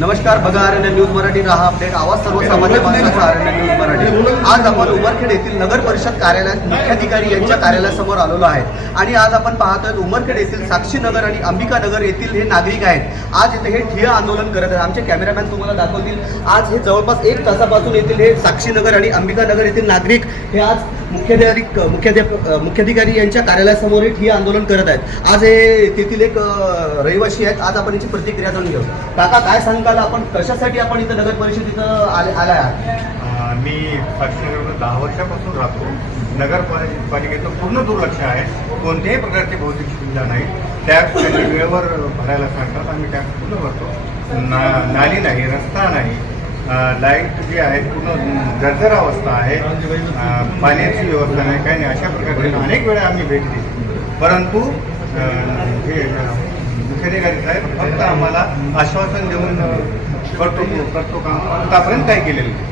नमस्कार बघा आरण्य न्यूज मराठी. रहा अपडेट. आवाज सर्वसामान्य माणसाचा आरण्य न्यूज मराठी. आज आपण उमरखेड येथील नगर परिषद कार्यालयात मुख्याधिकारी यांच्या कार्यालयासमोर आलेलो आहे. आणि आज आपण पाहतोय उमरखेड येथील साक्षी नगर आणि अंबिकानगर येथील हे नागरिक आहेत. आज इथे हे ठिय्या आंदोलन करत आहेत. आमचे कॅमेरामॅन तुम्हाला दाखवतील. आज हे जवळपास एक तासापासून येथील हे साक्षीनगर आणि अंबिकानगर येथील नागरिक हे आज मुख्याधिकारी मुख्याध्याप मुख्याधिकारी यांच्या कार्यालयासमोर हे आंदोलन करत आहेत. आज हे तेथील एक रहिवासी आहेत. आज आपण याची प्रतिक्रिया जाणून घेऊ. काका काय सांगाल आपण? कशासाठी आपण इथं नगर परिषद इथं आले आला आहात? मी साक्षीनगरमध्ये दहा वर्षापासून राहतो. नगरपालिकेचं पूर्ण दुर्लक्ष आहे. कोणत्याही प्रकारची भौतिक सुविधा नाही. टॅक्स वेळेवर भरायला सांगतात आम्ही टॅक्स पूर्ण भरतो. ना नाली नाही रस्ता नाही. लाइट जी आहे पूर्ण जर्जर अवस्था आहे. पाण्याची व्यवस्था नाही काही नाही. अशा प्रकारचे अनेक वेळा आम्ही भेट दिली. परंतु हे मुख्याधिकारी साहेब फक्त आम्हाला आश्वासन देऊन करतो करतो काम. आतापर्यंत काही केलेलं नाही.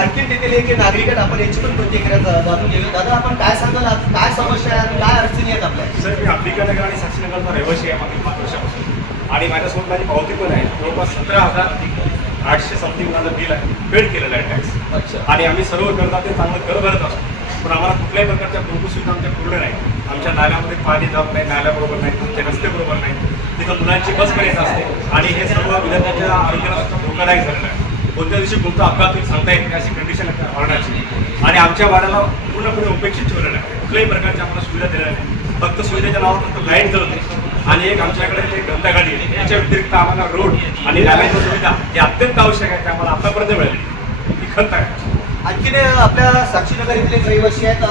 आणखी तेथील एक नागरिक आहेत आपण याची पण प्रतिक्रिया जाणून घेऊ दादा आपण काय सांगाल? काय समस्या आहे आणि काय अडचणी आहेत आपल्या? सर मी अंबिकानगर आणि साक्षीनगरचा रहिवासी आहे मागील पाच वर्षापासून. आणि माझ्यासोबत माझी पावती पण आहे. जवळपास सतरा हजार आठशे समथिंग माझं बिल आहे पेड केलेलं आहे टॅक्स अच्छा. आणि आम्ही सर्व करतात ते चांगलं कर भरत असतो पण आम्हाला कुठल्याही प्रकारच्या मूलभूत सुविधा आमच्या पूर्ण नाही आमच्या नाल्यामध्ये पाणी जात नाही नाल्या बरोबर नाही आमचे रस्ते बरोबर नाही. तिथं मुलांची बस येत असते. आणि हे सर्व विद्यार्थ्यांच्या आरोग्याला धोकादायक झालेलं आहे. कोणत्या दिवशी कोणता अपघात होईल सांगता येत नाही अशी कंडिशन आहे हॉर्नाची आणि आमच्या वाड्याला पूर्णपणे उपेक्षित ठेवलेलं आहे. कुठल्याही प्रकारची आम्हाला सुविधा दिल्या नाही. फक्त सुविधेच्या नावावर फक्त लाइट जळत नाही. आणि एक आमच्याकडे ग्रंथगाडी आहे याच्या व्यतिरिक्त आम्हाला रोड आणि नाल्याची सुविधा ही अत्यंत आवश्यक आहे ते आम्हाला आतापर्यंत मिळाली. ही खंत आहे. आणखीन आपल्या साक्षीनगर इथले रहिवासी आहेत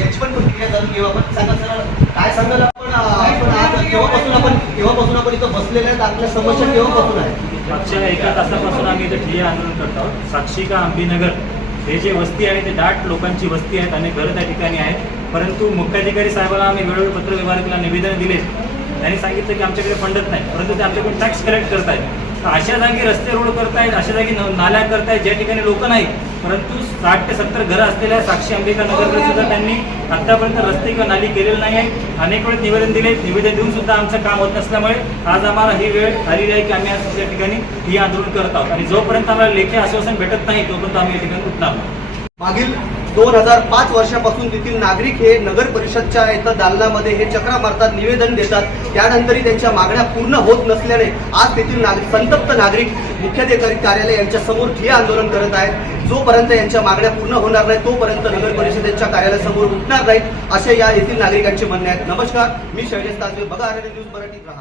याची पण प्रतिक्रिया जाणून घेऊ आपण. सांगा सर काय सांगाल आपण आपण आज केव्हापासून आपण केव्हापासून आपण इथं बसलेले आहेत? आपल्या समस्या केव्हापासून आहे मागच्या एका तासापासून आम्ही इथे ठिय्या आंदोलन करत आहोत. साक्षी का अंबीनगर हे जे वस्ती आहे ते दाट लोकांची वस्ती आहेत आणि घरं त्या ठिकाणी आहेत. परंतु मुख्याधिकारी साहेबाला आम्ही वेळोवेळी पत्रव्यवहार केला निवेदन दिले त्यांनी सांगितलं की आमच्याकडे फंडच नाही परंतु ते आमच्याकडून टॅक्स कलेक्ट करतायत. तर अशा जागी रस्ते रोड करतायत अशा जागी नाल्या करतायत ज्या ठिकाणी लोक नाहीत परंतु साठ ते सत्तर घरं असलेल्या साक्षी अंबिका नगरकडे सुद्धा त्यांनी आतापर्यंत रस्ते किंवा नाली केलेले नाही आहे अनेक वेळेस निवेदन दिले निवेदन देऊन सुद्धा आमचं काम होत नसल्यामुळे आज आम्हाला ही वेळ आलेली आहे की आम्ही आज त्या ठिकाणी ही आंदोलन करत आहोत आणि जोपर्यंत आम्हाला लेखी आश्वासन भेटत नाही तोपर्यंत आम्ही या ठिकाणी उठणार नाही. मागील दोन हजार पाच वर्षापासून तेथील नागरिक हे नगर परिषदच्या एका दालनामध्ये हे चक्रा मारतात निवेदन देतात. त्यानंतरही त्यांच्या मागण्या पूर्ण होत नसल्याने आज तेथील नागरिक संतप्त नागरिक मुख्याधिकारी कार्यालय यांच्या समोर ठिय्या आंदोलन करत आहेत. जोपर्यंत यांच्या मागण्या पूर्ण होणार नाही तोपर्यंत नगर परिषदेच्या कार्यालयासमोर उठणार नाहीत असे या येथील नागरिकांचे म्हणणे आहेत. नमस्कार मी शैलेश ताजवे बघा आरण्य न्यूज मराठी राहा